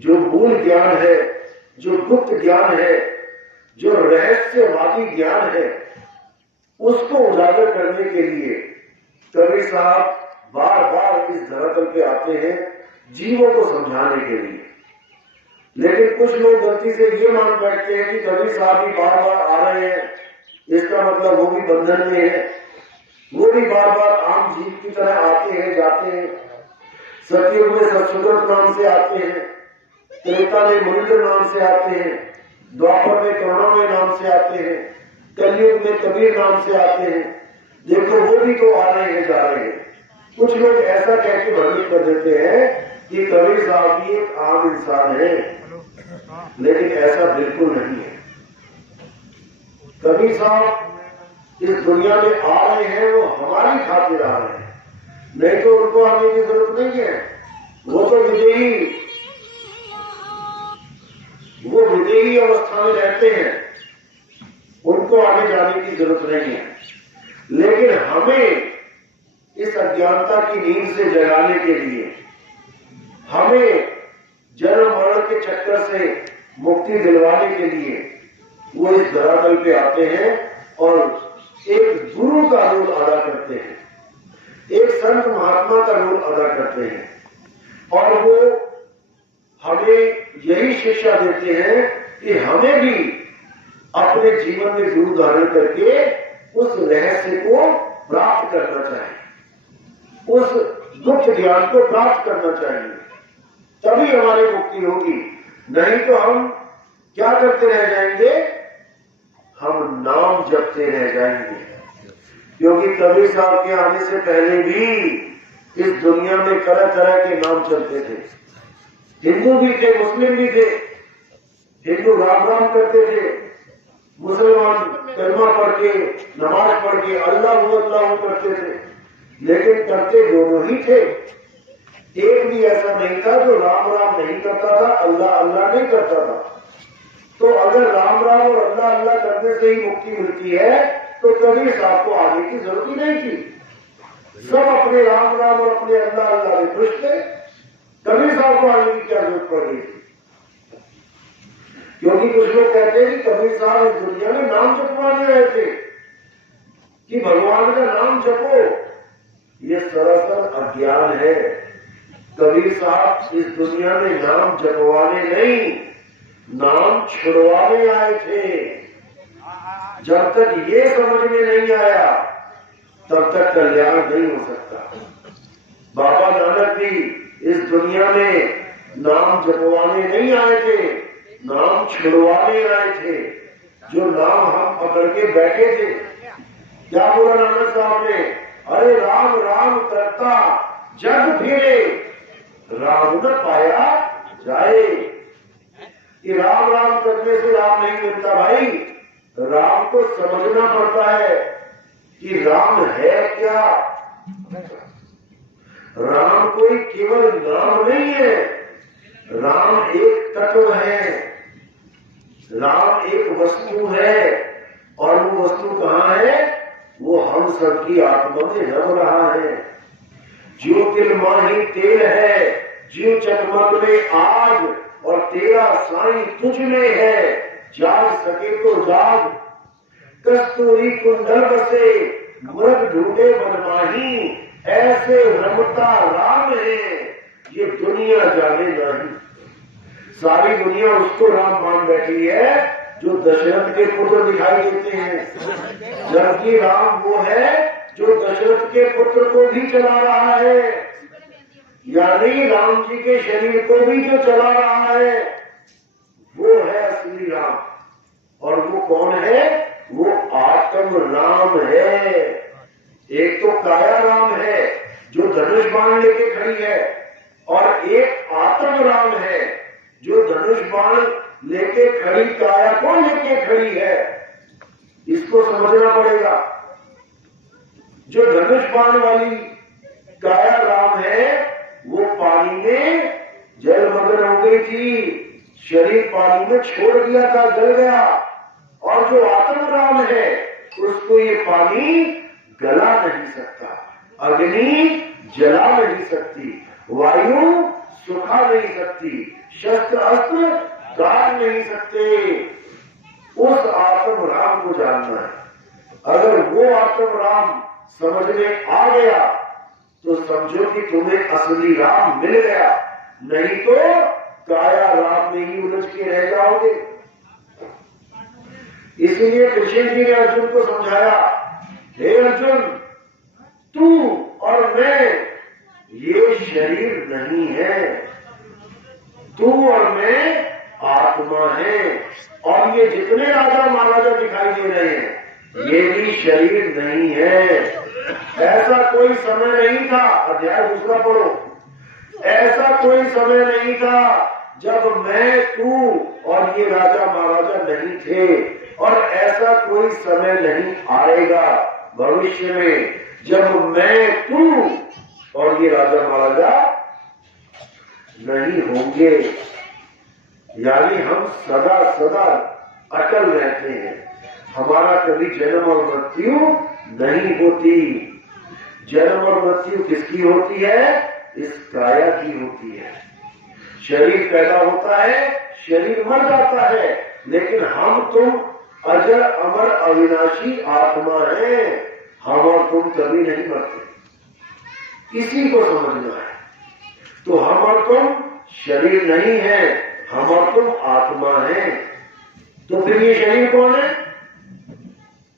जो मूल ज्ञान है, जो गुप्त ज्ञान है, जो रहस्यवादी ज्ञान है, उसको उजागर करने के लिए कबीर साहब बार बार इस धरातल पे आते हैं जीवों को समझाने के लिए। लेकिन कुछ लोग गलती से ये मान बैठते हैं कि कबीर साहब भी बार बार आ रहे हैं, इसका मतलब वो भी बंधन में है, वो भी बार बार आम जीव की तरह आते हैं जाते हैं। सतयुग में सत्सुगत नाम से आते हैं, त्रेता में मुनिंद्र नाम से आते हैं, द्वापर में करुणामय नाम से आते हैं, कलयुग में कबीर नाम से आते हैं। देखो वो भी तो आ रहे हैं जा रहे हैं। कुछ लोग ऐसा कह के भ्रमित कर देते हैं कि कबीर साहब भी एक आम इंसान है, लेकिन ऐसा बिल्कुल नहीं है। कबीर साहब इस दुनिया में आ रहे हैं, वो हमारी खातिर आ रहे हैं, नहीं तो उनको आने की जरूरत नहीं है। वो तो विदेही अवस्था में रहते हैं, उनको आने जाने की जरूरत नहीं है। लेकिन हमें इस अज्ञानता की नींद से जगाने के लिए, हमें जन्म मरण के चक्कर से मुक्ति दिलवाने के लिए वो इस धरातल पे आते हैं और एक गुरु का रोल अदा करते हैं, एक संत महात्मा का रोल अदा करते हैं। और वो हमें यही शिक्षा देते हैं कि हमें भी अपने जीवन में गुरु धारण करके उस रहस्य को प्राप्त करना चाहिए, उस गुप्त ज्ञान को प्राप्त करना चाहिए, तभी हमारी मुक्ति होगी। नहीं तो हम क्या करते रह जाएंगे? हम नाम जपते रह जाएंगे। क्योंकि कबीर साहब के आने से पहले भी इस दुनिया में तरह तरह के नाम चलते थे। हिंदू भी थे, मुस्लिम भी थे। हिंदू राम राम करते थे, मुसलमान कलमा पढ़ के नमाज पढ़ के अल्लाह करते थे, लेकिन करते दोनों ही थे। एक भी ऐसा नहीं था जो राम राम नहीं करता था, अल्लाह अल्लाह नहीं करता था। तो अगर राम राम और अल्लाह अल्लाह करने से ही मुक्ति मिलती है तो कबीर साहब को आने की जरूरत ही नहीं थी। सब अपने राम राम और अपने अल्लाह अल्लाह में खुश थे, कबीर साहब को आने की क्या जरूरत पड़ रही थी? क्योंकि कुछ लोग कहते हैं कि कबीर साहब इस दुनिया में नाम जपवाने आए थे कि भगवान का नाम जपो। ये सरासर अज्ञान है। कबीर साहब इस दुनिया में नाम जपवाने नहीं, नाम छुड़वाने आए थे। जब तक ये समझ में नहीं आया तब तक कल्याण नहीं हो सकता। बाबा नानक भी इस दुनिया में नाम जपवाने नहीं आए थे, नाम छुड़वाने आए थे। जो नाम हम पकड़ के बैठे थे, क्या बोला नानक साहब ने? अरे राम राम करता जग फिरे, राम न पाया जाए। कि राम राम करने से राम नहीं मिलता भाई, राम को समझना पड़ता है कि राम है क्या। राम कोई केवल नाम नहीं है, राम एक तत्व है, राम एक वस्तु है। और वो वस्तु कहाँ है? वो हम सबकी आत्मा में रम रहा है। ज्योतिर्मयी तेल है, जीव चकमक में आग, और तेरा साईं तुझ में है, जाग सके तो जाग। कस्तूरी कुंडल बसे, मृग ढूंढे मनमाही, ऐसे रमता राम है, ये दुनिया जाने नहीं। सारी दुनिया उसको राम मान बैठी है जो दशरथ के पुत्र दिखाई देते हैं, जबकि राम वो है जो दशरथ के पुत्र को भी चला रहा है, यानी राम जी के शरीर को भी जो चला रहा है वो है असली राम। और वो कौन है? वो आत्म राम है। एक तो काया राम है जो धनुष बाण लेके खड़ी है, और एक आत्म राम है जो धनुष बाण लेके खड़ी काया को लेके खड़ी है। इसको समझना पड़ेगा। जो धनुष बाण वाली काया राम है वो पानी में जलमग्न हो गई थी, शरीर पानी में छोड़ दिया था, जल गया। और जो आत्म राम है उसको ये पानी गला नहीं सकता, अग्नि जला नहीं सकती, वायु सुखा नहीं सकती, शस्त्र अस्त्र काट नहीं सकते। उस आत्म राम को जानना है। अगर वो आत्म राम समझ में आ गया तो समझो कि तुम्हें असली राम मिल गया, नहीं तो काया राम में ही उलझ के रह जाओगे। इसीलिए कृष्ण जी ने अर्जुन को समझाया, हे अर्जुन, तू और मैं ये शरीर नहीं है, तू और मैं आत्मा है। और ये जितने राजा महाराजा दिखाई दे रहे हैं ये भी शरीर नहीं है। ऐसा कोई समय नहीं था, अध्याय दूसरा पढ़ो, ऐसा कोई समय नहीं था जब मैं, तू और ये राजा महाराजा नहीं थे, और ऐसा कोई समय नहीं आएगा भविष्य में जब मैं, तू और ये राजा महाराजा नहीं होंगे। यानी हम सदा सदा अटल रहते हैं, हमारा कभी जन्म और मृत्यु नहीं होती। जन्म और मृत्यु किसकी होती है? इस काया की होती है। शरीर पैदा होता है, शरीर मर जाता है, लेकिन हम तुम अजर अमर अविनाशी आत्मा है। हम और तुम कभी नहीं मरते, इसी को समझना है। तो हम और तुम शरीर नहीं है, हम और तुम आत्मा है। तो फिर ये शरीर कौन है?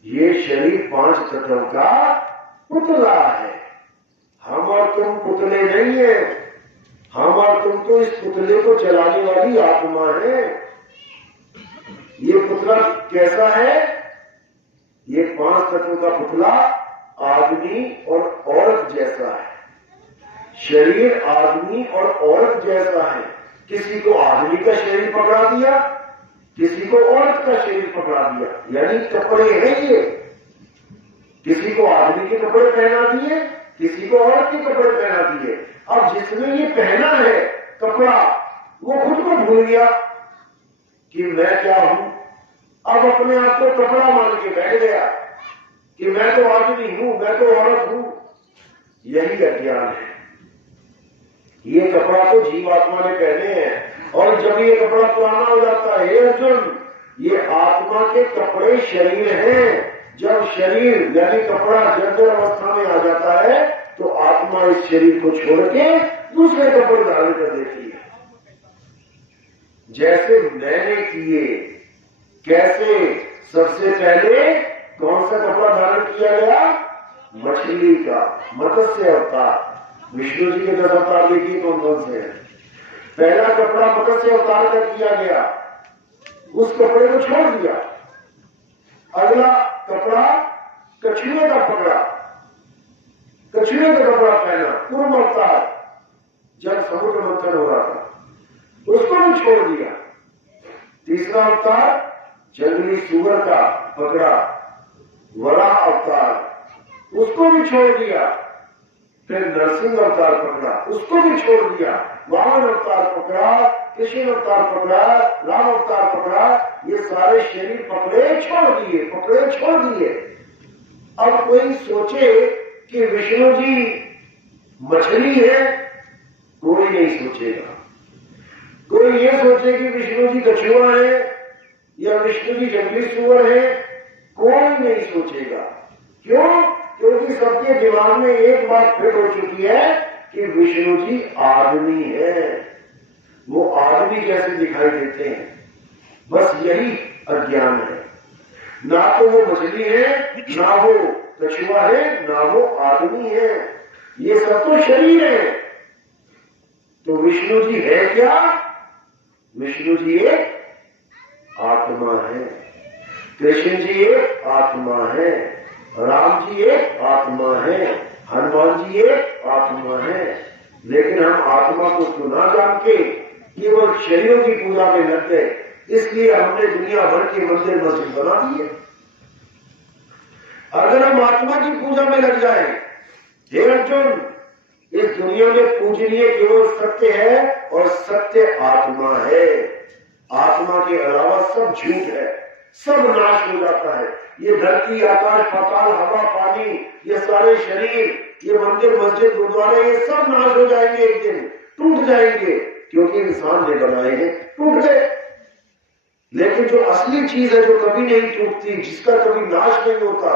ये शरीर 5 तत्वों का पुतला है। हम और तुम पुतले नहीं है, हम और तुम तो इस पुतले को चलाने वाली आत्मा है। ये पुतला कैसा है? ये 5 तत्वों का पुतला आदमी और औरत जैसा है। शरीर आदमी और औरत जैसा है। किसी को आदमी का शरीर पकड़ा दिया, किसी को औरत का शरीर पकड़ा दिया, यानी कपड़े हैं ये। किसी को आदमी के कपड़े पहना दिए, किसी को औरत के कपड़े पहना दिए। अब जिसने ये पहना है कपड़ा, वो खुद को भूल गया कि मैं क्या हूं। अब अपने आप को कपड़ा मान के बैठ गया कि मैं तो आदमी हूं, मैं तो औरत हूं। यही अज्ञान है। ये कपड़ा तो जीवात्मा ने पहने हैं, और जब ये कपड़ा पुराना हो जाता है अर्जुन, ये आत्मा के कपड़े शरीर हैं। जब शरीर यानी कपड़ा जर्जर अवस्था में आ जाता है तो आत्मा इस शरीर को छोड़ के दूसरे कपड़े धारण कर देती है। जैसे मैंने किए, कैसे? सबसे पहले कौन सा कपड़ा धारण किया गया? मछली का, मत्स्य अवतार। विष्णु जी के 10 अवतार देखिए कौन कौन से हैं। पहला कपड़ा मत्स्य अवतार का किया गया, उस कपड़े को छोड़ दिया। अगला कपड़ा कछुए का पकड़ा, कछुए का कपड़ा पहना, पूर्व अवतार, जब समुद्र मंथन हो रहा था उसको भी छोड़ दिया। तीसरा अवतार जंगली सुअर का पकड़ा, वराह अवतार, उसको भी छोड़ दिया। फिर नरसिंह अवतार पकड़ा, उसको भी छोड़ दिया। वामन अवतार पकड़ा, कृष्ण अवतार पकड़ा, राम अवतार पकड़ा। ये सारे शरीर पकड़े छोड़ दिए, पकड़े छोड़ दिए। अब कोई सोचे कि विष्णु जी मछली है, कोई नहीं सोचेगा। कोई ये सोचे कि विष्णु जी कछुआ है या विष्णु जी जंगली सुअर है, कोई नहीं सोचेगा। क्यों? क्योंकि सबके दिमाग में एक बात फिट हो चुकी है कि विष्णु जी आदमी है। वो आदमी जैसे दिखाई देते हैं, बस यही अज्ञान है। ना तो वो मछली है, ना वो कछुआ है, ना वो आदमी है। ये सब तो शरीर है। तो विष्णु जी है क्या? विष्णु जी एक आत्मा है, कृष्ण जी एक आत्मा है, राम जी एक आत्मा है, हनुमान जी एक आत्मा है। लेकिन हम आत्मा को तो ना जान के केवल शरीरों की पूजा में लग गए, इसलिए हमने दुनिया भर के मंदिर मस्जिद बना दिए। अगर हम आत्मा की पूजा में लग जाए, हे अर्जुन, इस दुनिया में पूजनीय केवल सत्य है, और सत्य आत्मा है। आत्मा के अलावा सब झूठ है, सब नाश हो जाता है। ये धरती, आकाश, पाताल, हवा, पानी, ये सारे शरीर, ये मंदिर, मस्जिद, गुरुद्वारे, ये सब नाश हो जाएंगे एक दिन। टूट जाएंगे, क्योंकि इंसान ने बनाए हैं, टूट गए। लेकिन जो असली चीज है, जो कभी नहीं टूटती, जिसका कभी नाश नहीं होता,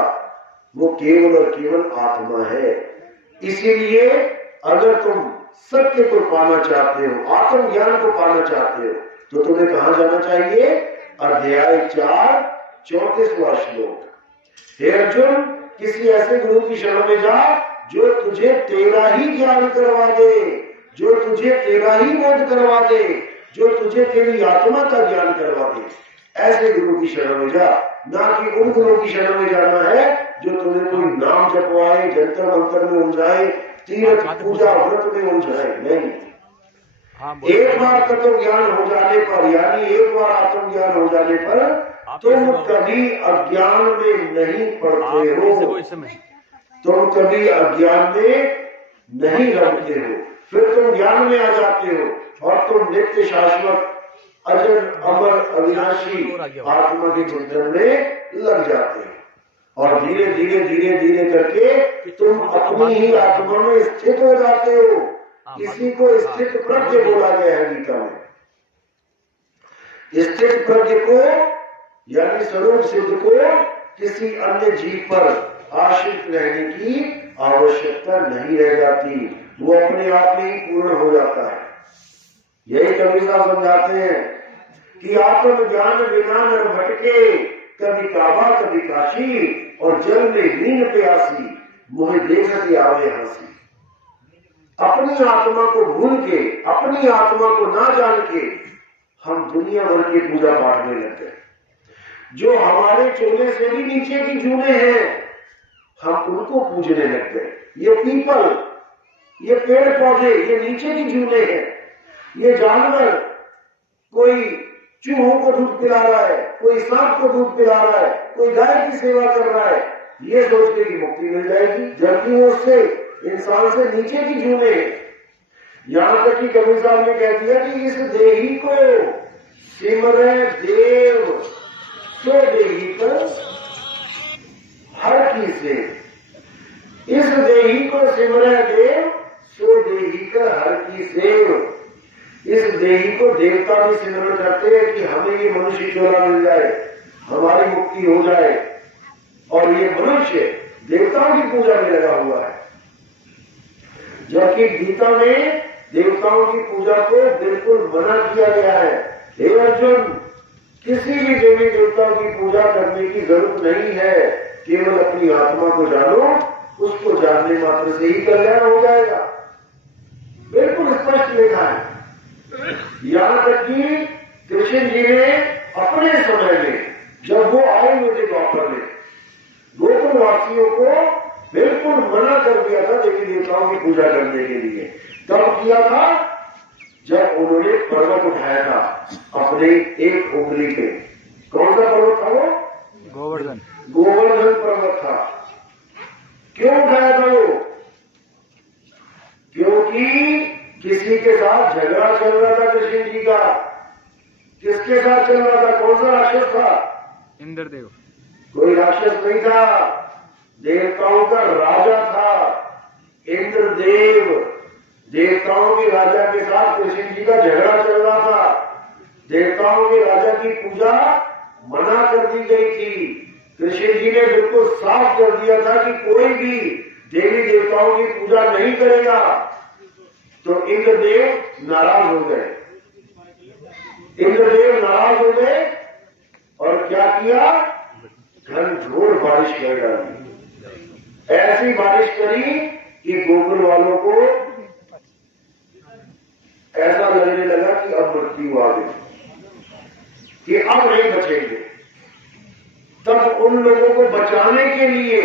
वो केवल और केवल आत्मा है। इसीलिए अगर तुम सत्य को पाना चाहते हो, आत्मज्ञान को पाना चाहते हो, तो तुम्हें कहां जाना चाहिए? अध्याय 4 34वां श्लोक। हे अर्जुन, किसी ऐसे गुरु की शरण में जा जो तुझे तेरा ही ज्ञान करवा दे, जो तुझे तेरा ही बोध करवा दे, जो तुझे तेरी आत्मा का ज्ञान करवा दे। ऐसे गुरु की शरण में जा, ना कि उन गुरु की शरण में जाना है जो तुम्हें कोई नाम जपवाए, जंतर मंत्र में उलझाए, तीर्थ पूजा व्रत में उलझाए। नहीं, एक बार तत्व ज्ञान हो जाने पर, यानी एक बार आत्मज्ञान हो जाने पर तुम कभी अज्ञान में नहीं पड़ते हो, तुम कभी अज्ञान में नहीं रमते हो, फिर तुम ज्ञान में आ जाते हो और तुम नित्य शाश्वत अजर अमर अविनाशी आत्मा के चिंतन में लग जाते हो। और धीरे धीरे धीरे धीरे करके तुम अपनी ही आत्मा में स्थित हो जाते हो। इसी को स्थित प्रज्ञ बोला गया है गीता में। स्थित प्रज्ञ को यानी स्वरूप सिद्ध को किसी अन्य जीव पर आश्रित रहने की आवश्यकता नहीं रह जाती, वो अपने आप में ही पूर्ण हो जाता है। यही कबीर साहब समझाते हैं कि आत्म ज्ञान बिना नर भटके, कभी काबा कभी काशी, और जल में नींद प्यासी, मोहे देखते आवे हंसी। अपनी आत्मा को भूल के, अपनी आत्मा को ना जान के हम दुनिया भर की पूजा पाठ में लग गए। जो हमारे चोले से भी नीचे की जूने हैं, हम उनको पूजने लग गए। ये पीपल, ये पेड़ पौधे, ये नीचे की जूने हैं। ये जानवर, कोई चूहों को दूध पिला रहा है, कोई सांप को दूध पिला रहा है, कोई गाय की सेवा कर रहा है, ये सोचने की मुक्ति मिल जाएगी, जबकि वो उससे इंसान से नीचे की जूने हैं। यहां तक कि कबीर साहब ने कह दिया कि इस देही को सिमरे देव सो देही कर हर की से, इस देही को सिमरे देव सो देही कर हर की सेव। इस देही को देवता भी सिमरण करते हैं कि हमें ये मनुष्य चोला मिल जाए, हमारी मुक्ति हो जाए, और ये मनुष्य देवताओं की पूजा में लगा हुआ है। जबकि गीता में देवताओं की पूजा को बिल्कुल मना किया गया है। हे अर्जुन, किसी भी देवी देवताओं की पूजा करने की जरूरत नहीं है, केवल अपनी आत्मा को जानो, उसको जानने मात्र से ही कल्याण हो जाएगा। बिल्कुल स्पष्ट लिखा है। यहां तक कि कृष्ण जी ने अपने समय में, जब वो आए हुए थे द्वापर में, गोकुल वासियों को बिल्कुल मना कर दिया था देवी देवताओं की पूजा करने के लिए। कब किया था? जब उन्होंने पर्वत उठाया था अपने एक उंगली पे। कौन सा पर्वत था वो? गोवर्धन। गोवर्धन पर्वत था। क्यों उठाया था वो? क्योंकि किसी के साथ झगड़ा चल रहा था कृष्ण जी का। किसके साथ चल रहा था? कौन सा राक्षस था? इंद्रदेव। कोई राक्षस नहीं था, देवताओं का राजा था इंद्रदेव। देवताओं के राजा के साथ कृष्ण जी का झगड़ा चल रहा था। देवताओं के राजा की पूजा मना कर दी गई थी। कृष्ण जी ने बिल्कुल साफ कर दिया था कि कोई भी देवी देवताओं की पूजा नहीं करेगा। तो इंद्रदेव नाराज हो गए। इंद्रदेव नाराज हो गए और क्या किया? घनघोर बारिश कर डाली। ऐसी बारिश करी कि गोकुल वालों को ऐसा लगने लगा कि अब मृत्यु आ गई, कि अब नहीं बचेंगे। तब उन लोगों को बचाने के लिए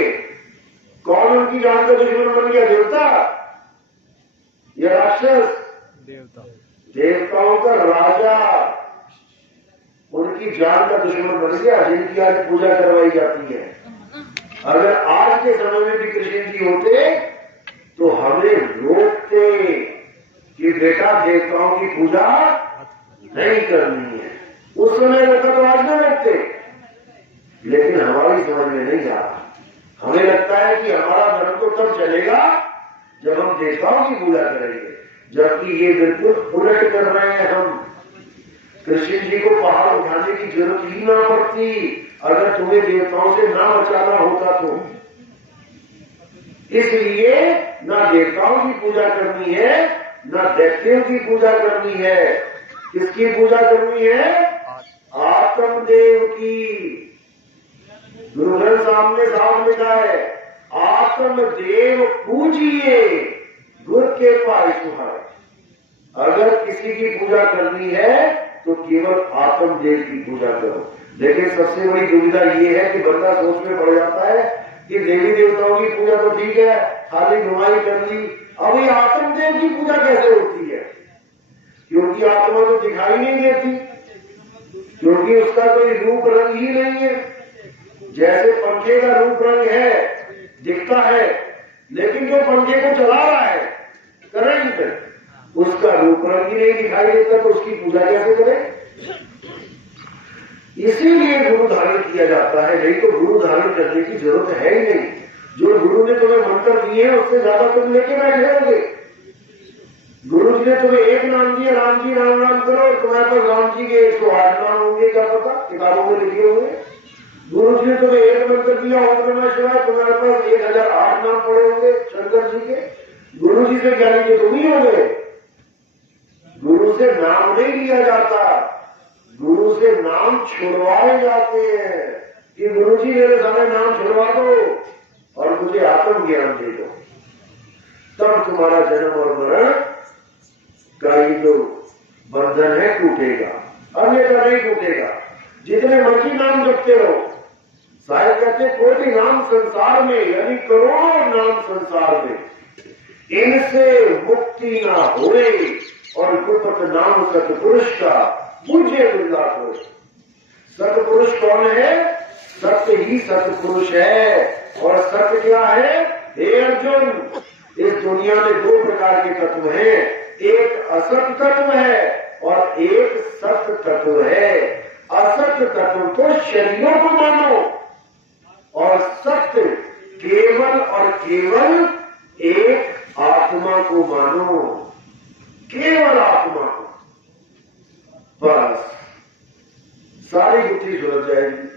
कौन उनकी जान का दुश्मन बन गया? देवता या राक्षस? देवता। देवताओं का राजा उनकी जान का दुश्मन बन गया, जिनकी आज पूजा करवाई जाती है। अगर आज के समय में भी कृष्ण जी होते तो हमें रोकते कि बेटा देवताओं की पूजा नहीं करनी है। उस समय रोका तो आज न रोकते, लेकिन हमारी समझ में नहीं आ रहा। हमें लगता है कि हमारा धर्म तो तब चलेगा जब हम देवताओं की पूजा करेंगे। जबकि ये बिल्कुल उलट कर रहे हैं हम। कृष्ण जी को पहाड़ उठाने की जरूरत ही ना पड़ती अगर तुम्हें देवताओं से ना बचाना होता तो। इसलिए ना देवताओं की पूजा करनी है ना दैत्यों की पूजा करनी है। किसकी पूजा करनी है? आत्मदेव की। गुरु ग्रंथ साहब ने साफ लिखा है, आत्मदेव पूजिए गुर के पाए सुहाए। अगर किसी की पूजा करनी है तो केवल आत्मदेव की पूजा करो। लेकिन सबसे बड़ी दुविधा ये है कि बंदा सोच में पड़ जाता है कि देवी देवताओं की पूजा तो ठीक है, खाली नुमाई कर ली, अब ये आत्मदेव की पूजा कैसे होती है? क्योंकि आत्मा तो दिखाई नहीं देती, क्योंकि उसका कोई रूप रंग ही नहीं है। जैसे पंखे का रूप रंग है, दिखता है, लेकिन जो पंखे को चला रहा है करंट, उसका रूप रंग ही नहीं दिखाई देता, तो उसकी पूजा कैसे करें? इसीलिए गुरु धारण किया जाता है, नहीं तो गुरु धारण करने की जरूरत है ही नहीं। जो गुरु ने तुम्हें मंत्र दिए हैं उससे ज्यादा तुम लेके बैठे होगे। गुरु जी ने तुम्हें एक नाम दिया, राम जी राम राम करो, तुम्हारे पास राम जी के 108 नाम होंगे, क्या पता किताबों में लिखे होंगे। गुरु जी ने तुम्हें एक मंत्र दिया ओम नमः शिवाय, तुम्हारे पास 1008 नाम पड़े होंगे शंकर जी के। गुरु जी से ज्ञानी तो तुम ही हो गए। गुरु से नाम नहीं लिया जाता, गुरु से नाम छुड़वाए जाते हैं कि गुरु जी मेरे सारे नाम छुड़वा दो और मुझे आत्म ज्ञान दे दो, तब तुम्हारा जन्म और मरण का ये जो बंधन है टूटेगा, अन्यथा नहीं टूटेगा। जितने मर्जी नाम जपते रहो, शायद कहते कोटि नाम संसार में, यानी करोड़ों नाम संसार में, इनसे मुक्ति ना होए और गुरपत नाम सतपुरुष का पूज्य बिरला हो। सतपुरुष कौन है? सत्य ही सतपुरुष है। और सत्य क्या है? हे अर्जुन, इस दुनिया में दो प्रकार के तत्व हैं, एक असत तत्व है और एक सत्य तत्व है। असत तत्व तो शरीरों को मानो और सत्य केवल और केवल एक आत्मा को मानो, केवल आत्मा को। बस सारी गुत्थी सुलझ जाएगी,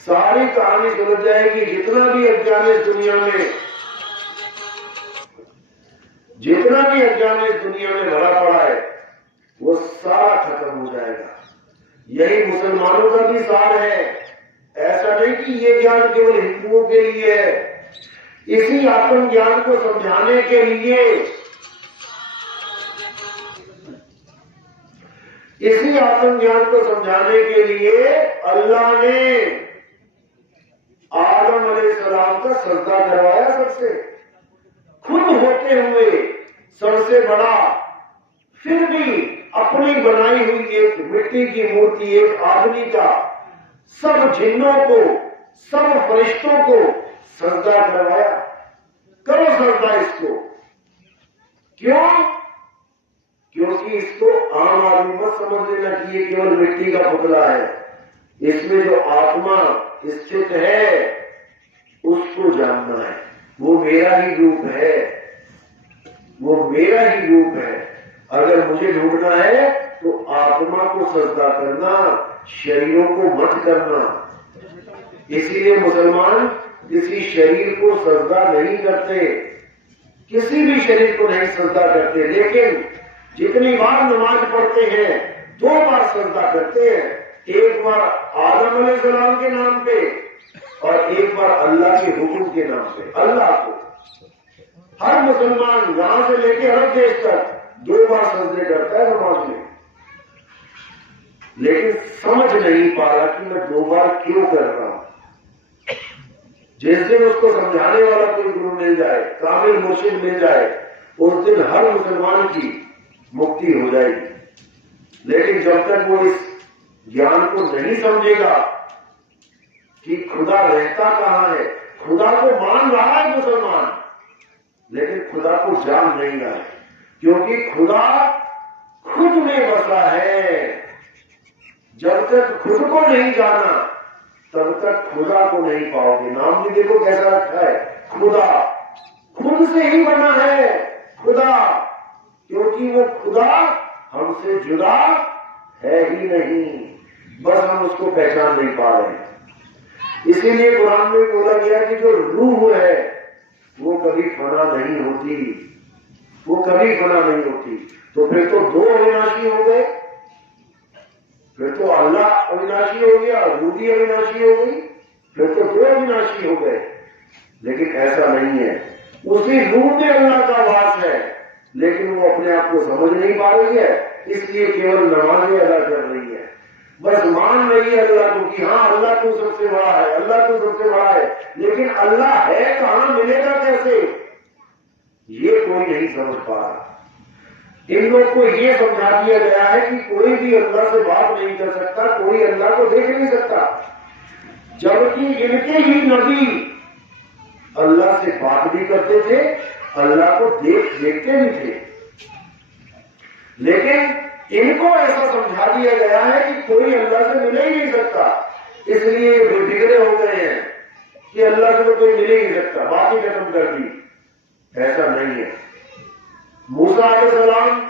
सारी कहानी सुलझ जाएगी। जितना भी अज्ञान इस दुनिया में, जितना भी अज्ञान इस दुनिया में भरा पड़ा है वो सारा खत्म हो जाएगा। यही मुसलमानों का भी सार है। ऐसा नहीं कि ये ज्ञान केवल हिंदुओं के लिए है। इसी आत्म ज्ञान को समझाने के लिए, इसी आत्म ज्ञान को समझाने के लिए अल्लाह ने आदम अलैहिस्सलाम का सजदा करवाया सबसे, खुद होते हुए सबसे बड़ा, फिर भी अपनी बनाई हुई एक मिट्टी की मूर्ति, एक आदमी का, सब जिन्नों को, सब फरिश्तों को सजदा करवाया। करो सजदा इसको। क्यों? क्योंकि इसको आम आदमी मत समझ लेना कि ये केवल मिट्टी का पुतला है। इसमें जो आत्मा स्थित है उसको जानना है। वो मेरा ही रूप है, वो मेरा ही रूप है। अगर मुझे ढूंढना है तो आत्मा को सजदा करना, शरीरों को मत करना। इसीलिए मुसलमान किसी शरीर को सजदा नहीं करते, किसी भी शरीर को नहीं सजदा करते। लेकिन जितनी बार नमाज पढ़ते हैं 2 बार सजदा करते हैं। एक बार आदम अलैहिस्सलाम के नाम पे और एक बार अल्लाह के हुक्म के नाम पे। अल्लाह को हर मुसलमान यहां से लेके हर देश तक 2 बार सजदे करता है नमाज में, लेकिन समझ नहीं पा रहा कि मैं 2 बार क्यों कर रहा हूं। जिस दिन उसको समझाने वाला कोई गुरु मिल जाए, कामिल मुर्शिद मिल जाए, उस दिन हर मुसलमान की मुक्ति हो जाएगी। लेकिन जब तक वो इस ज्ञान को नहीं समझेगा कि खुदा रहता कहां है, खुदा को मान रहा है मुसलमान, लेकिन खुदा को जान नहीं रहा है, क्योंकि खुदा खुद में बसा है। जब तक खुद को नहीं जाना तब तक खुदा को नहीं पाओगे। नाम भी देखो कैसा रखा है, खुदा, खुद से ही बना है खुदा। क्योंकि वो खुदा हमसे जुदा है ही नहीं, बस हम उसको पहचान नहीं पा रहे हैं। इसीलिए कुरान में बोला गया कि जो रूह है वो कभी फना नहीं होती, वो कभी फना नहीं होती। तो फिर तो दो अविनाशी हो गए, फिर तो अल्लाह अविनाशी हो गया, रूह भी अविनाशी हो गई, फिर तो दो अविनाशी हो गए। लेकिन ऐसा नहीं है, उसी रूह में अल्लाह का वास है, लेकिन वो अपने आप को समझ नहीं पा रही है, इसलिए केवल नमाजें अदा कर रही है, बस मान रही है अल्लाह को कि हाँ अल्लाह तू सबसे बड़ा है, अल्लाह तू सबसे बड़ा है। लेकिन अल्लाह है कहां, मिलेगा कैसे, ये कोई नहीं समझ पा रहा। इन लोग को ये समझा दिया गया है कि कोई भी अल्लाह से बात नहीं कर सकता, कोई अल्लाह को देख नहीं सकता, जबकि इनके ही नबी अल्लाह से बात भी करते थे, अल्लाह को देखते भी थे। लेकिन इनको ऐसा समझा दिया गया है कि कोई अल्लाह से मिल ही नहीं सकता, इसलिए ये बेफिक्रे हो गए हैं कि अल्लाह से तो कोई मिल ही नहीं सकता, बात ही खत्म कर दी। ऐसा नहीं है। मूसा अलैहिस्सलाम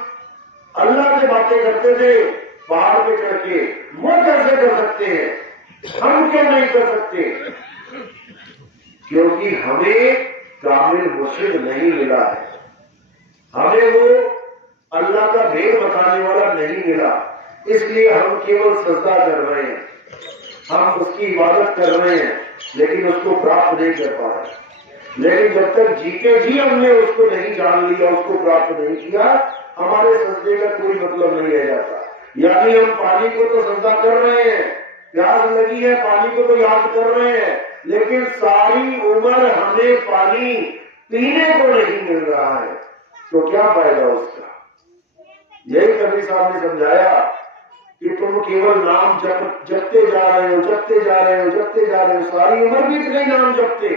अल्लाह से बातें करते थे पहाड़ पे चढ़ के, वो कैसे कर सकते हैं, हम क्यों नहीं कर सकते? क्योंकि हमें कामिल मुर्शिद नहीं मिला है, हमें वो अल्लाह का भेद बताने वाला नहीं मिला, इसलिए हम केवल सजदा कर रहे हैं, हम उसकी इबादत कर रहे हैं, लेकिन उसको प्राप्त नहीं कर पा रहे। लेकिन जब तक जीते जी हमने उसको नहीं जान लिया, उसको प्राप्त नहीं किया, हमारे सजदे का कोई मतलब नहीं रह जाता। यानी हम पानी को तो सजदा कर रहे हैं, प्यास लगी है पानी को तो याद कर रहे हैं, लेकिन सारी उम्र हमें पानी पीने को नहीं मिल रहा है, तो क्या फायदा उसका? यही कबीर साहब ने समझाया कि तुम केवल नाम जपते जा रहे हो, जपते जा रहे हो, जपते जा रहे हो, सारी उम्र भी इतने नाम जपते,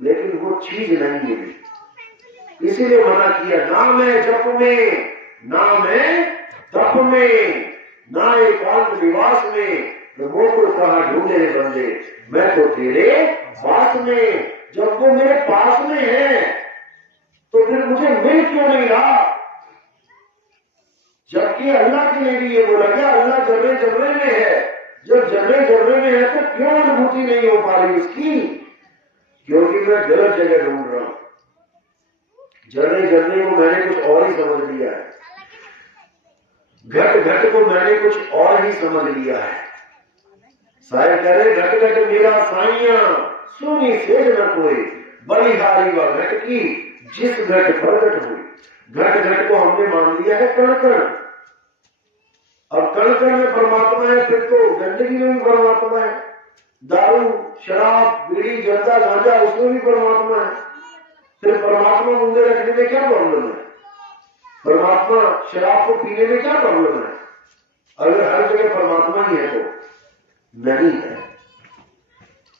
लेकिन वो चीज नहीं मिली, इसीलिए मना किया। नाम है जप में, नाम है तप में, ना एकांत निवास में, प्रभु को कहा ढूंढे बंदे, मैं तो तेरे पास में। जब वो मेरे पास में है तो फिर मुझे मिल क्यों नहीं रहा? जबकि अल्लाह के लिए भी ये बोला गया अल्लाह जर्रे जर्रे में है, जब जर्रे जर्रे में है तो क्यों अनुभूति नहीं हो पा रही उसकी? क्योंकि मैं गलत जगह ढूंढ रहा हूं, जर्रे जर्रे को मैंने कुछ और ही समझ लिया है, घट घट को मैंने कुछ और ही समझ लिया है। शायद करे घट घट मेरा साइया सुनी सेज न कोई, बलिहारी व घट की जिस घट प्रगट हुई। घट घट को हमने मान लिया है कण कण, अब कण कण में परमात्मा है, फिर तो गंदगी में भी परमात्मा है, दारू शराब बीड़ी जर्दा गांजा उसमें भी परमात्मा है, फिर परमात्मा मुंडे रखने में क्या प्रॉब्लम है? परमात्मा शराब को पीने में क्या प्रॉब्लम है? अगर हर जगह परमात्मा ही है तो नहीं है।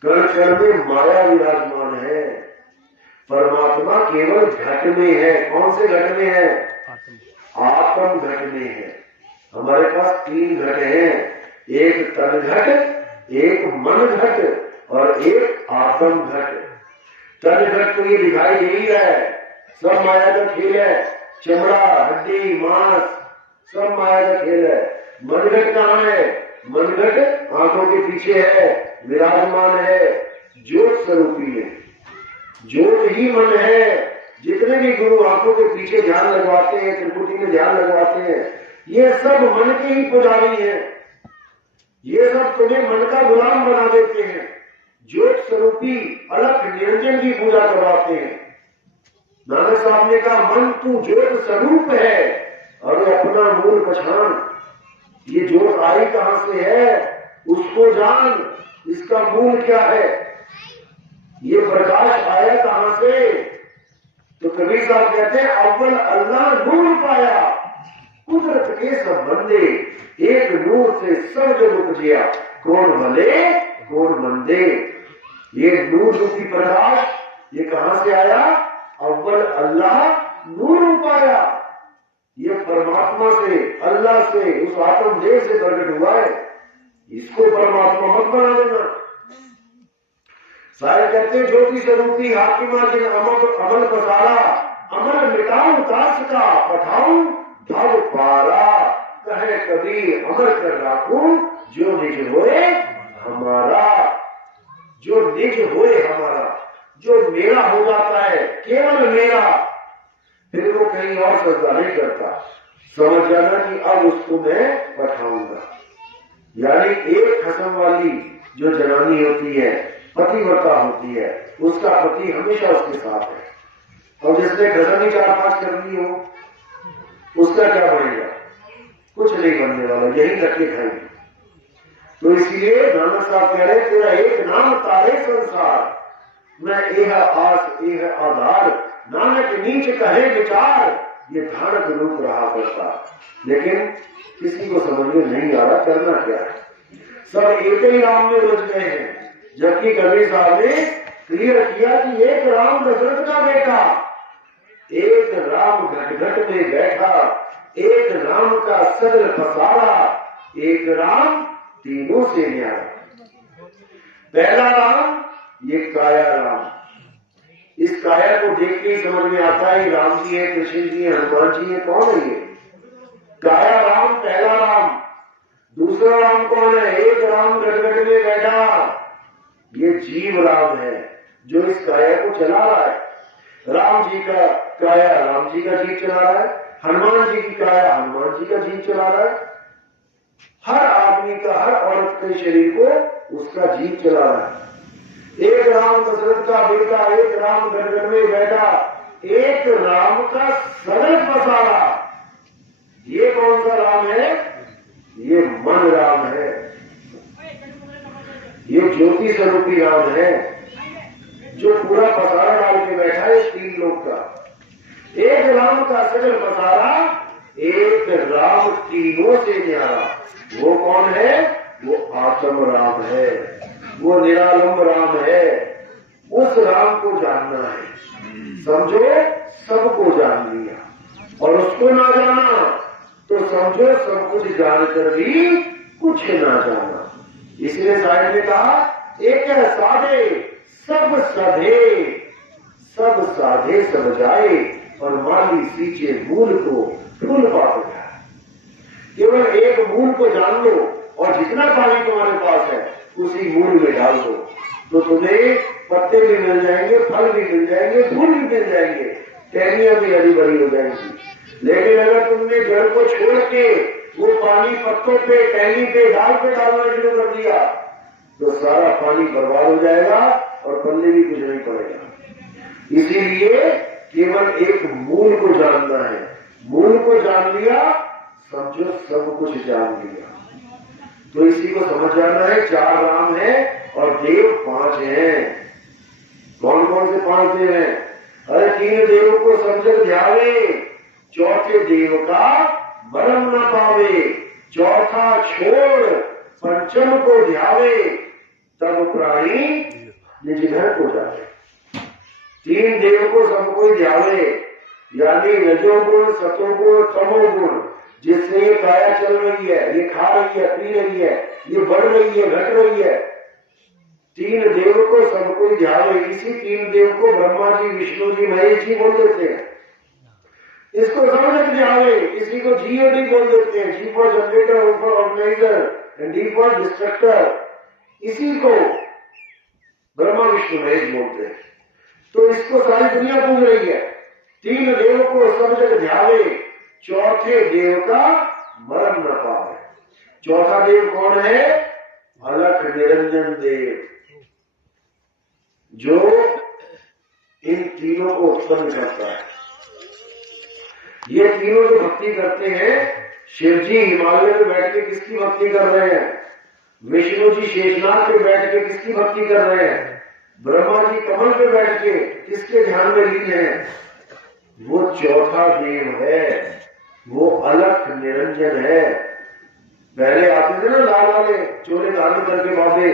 कण कण में माया विराजमान है, परमात्मा केवल घट में है। कौन से घट में है? आत्म घट में है। हमारे पास तीन घट हैं, एक तन घट, एक मन घट और एक आत्म घट। तन घट तो ये दिखाई दे ही रहा है, सब माया का खेल है, चमड़ा हड्डी मांस सब माया का खेल है। मन घट कहाँ है? मन घट आंखों के पीछे है, विराजमान है ज्योत स्वरूपी है, ज्योत ही मन है। जितने भी गुरु आंखों के पीछे ध्यान लगवाते हैं, त्रिपुटी में ध्यान लगवाते हैं, ये सब मन के ही पुजारी हैं, ये सब तुम्हें मन का गुलाम बना देते हैं, ज्योत स्वरूपी अलग निरंजन की पूजा करवाते हैं। नानक साहब ने कहा मन तू ज्योत स्वरूप है और अपना मूल पहचान। ये ज्योत आई कहां से है उसको जान, इसका मूल क्या है, ये प्रकाश आया कहां से? तो कबीर साहब कहते हैं अव्वल अल्लाह नूर पाया, कुदरत के संबंधे, एक नूर से सब जग उपजिया, कौन भले कौन मंदे। ये नूर रूपी प्रकाश ये कहां से आया? अव्वल अल्लाह नूर पाया, ये परमात्मा से, अल्लाह से, उस आत्म देह से प्रकट हुआ है, इसको परमात्मा मत बना देना। सारे कहते ज्योति स्वरूपी हाकिमा जिन अमल पसारा, अमर मिटाऊं दास का पठाऊं भव पारा, कहे कबीर अमर कर राखूं जो निज होए हमारा। जो निज होए हमारा, जो मेरा हो जाता है, केवल मेरा, फिर वो कहीं और सजदा नहीं करता। समझ जाना कि अब उसको मैं पठाऊंगा। यानी एक खसम वाली जो जनानी होती है, पतिव्रता होती है, उसका पति हमेशा उसके साथ है। और जिसने खसम ही 4-5 करनी हो, उसका क्या बनेगा? कुछ नहीं बनने वाला, यही रख के खाएंगे। तो इसलिए नानक साहब कह रहे, तेरा एक नाम तारे संसार, मैं एह आस एह आधार, नानक नीच कहे विचार, ये धारक रूप रहा करता। लेकिन किसी को समझ में नहीं आ रहा करना क्या है। सब एक ही राम में उलझ गए हैं, जबकि कबीर साहब ने क्लियर किया कि एक राम दशरथ का बेटा, एक राम घट घट में बैठा, एक राम का सगल पसारा, एक राम तीनों से न्यारा। पहला राम ये काया राम, इस काया को देख के ही समझ में आता है राम जी है, कृष्ण जी है, हनुमान जी है, कौन है ये? काया राम पहला राम। दूसरा राम कौन है? एक राम गटगट में बैठा, ये जीव राम है जो इस काया को चला रहा है। राम जी का काया राम जी का जीव चला रहा है, हनुमान जी की काया हनुमान जी का जीव चला रहा है। हर आदमी का, हर औरत के शरीर को उसका जीव चला रहा है। एक राम दशरथ का बेटा, एक राम गटगट में बैठा, एक राम का सगल पसारा। ये कौन सा राम है? ये मन राम है, ये ज्योति स्वरूपी राम है, जो पूरा पसारा डाल के बैठा है इस 3 लोक का। एक राम का सगल पसारा, एक राम तीनों से न्यारा। वो कौन है? वो आत्म राम है, वो निरालंब राम है। उस राम को जानना है। समझो सबको जान लिया, और उसको ना जाना तो समझो सब कुछ जानकर भी कुछ ना जाना। इसलिए साहिब ने कहा, एक है साधे सब सधे, सब साधे सब जाए, और माली सींचे मूल को फूल पाप जाए। केवल एक मूल को जान लो, और जितना पानी तुम्हारे पास है उसी मूल में डाल दो, तो तुम्हें पत्ते भी मिल जाएंगे, फल भी मिल जाएंगे, फूल भी मिल जाएंगे, टहनियां भी हरी भरी हो जाएंगी। लेकिन अगर तुमने जड़ को छोड़ के वो पानी पत्तों पे, टहनी पे, डाल पे डालना शुरू कर दिया, तो सारा पानी बर्बाद हो जाएगा और पल्ले भी कुछ नहीं पड़ेगा। इसीलिए केवल एक मूल को जानना है। मूल को जान लिया, समझो सब कुछ जान लिया। तो इसी को समझ जाना है। 4 राम है और देव 5 हैं। कौन कौन से 5 देव हैं? अरे 3 देव को समझ ध्यावे, चौथे देव का मरम न पावे, चौथा छोड़ पंचम को ध्यावे, तब प्राणी निज घर को जावे। 3 देव को सब कोई ध्यावे, यानी रजोगुण, सतोगुण, तमोगुण, जिससे ये काया चल रही है, ये खा रही है, पी रही है, ये बढ़ रही है, घट रही है। 3 देव को सब कोई ध्यावे। इसी 3 देव को ब्रह्मा जी, विष्णु जी, महेश जी बोल देते हैं। इसको समझ ध्यावे। इसी को जीओडी बोल देते हैं, G for generator, O for organizer and D for destructor. इसी को ब्रह्मा विष्णु महेश बोलते हैं। तो इसको सारी दुनिया पूछ रही है। 3 देव को समझ ध्यावे, चौथे देव का मरम न पावे। चौथा देव कौन है? अलख निरंजन देव, जो इन तीनों को उत्पन्न करता है। ये तीनों जो भक्ति करते हैं, शिव जी हिमालय में बैठ के किसकी भक्ति कर रहे हैं? विष्णु जी शेषनाग पे बैठ के किसकी भक्ति कर रहे हैं? ब्रह्मा जी कमल पे बैठ के किसके ध्यान में लीन हैं? वो चौथा देव है, वो अलख निरंजन है। पहले आते थे ना लाल वाले चोले धारण करके बाबे,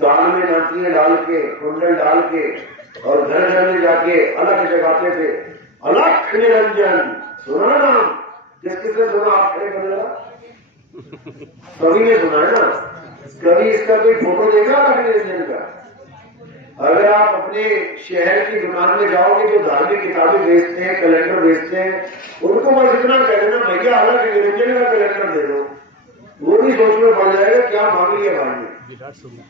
कान में नातियां डाल के, कुंडल डाल के, और घर घर में जाके अलख जगाते थे। अलख निरंजन सुना नाम? किस किसने सुना? आप खड़े कर देना, सभी ने सुना है ना? कभी इसका कोई फोटो देखा अलख निरंजन का? अगर आप अपने शहर की दुकान में जाओगे जो धार्मिक किताबें बेचते हैं, कैलेंडर बेचते हैं, उनको बस इतना कह देना भैया हालांकि निरंजन का कैलेंडर दे दो, वो भी सोच में पड़ जाएगा क्या मांग लिया भाई ने।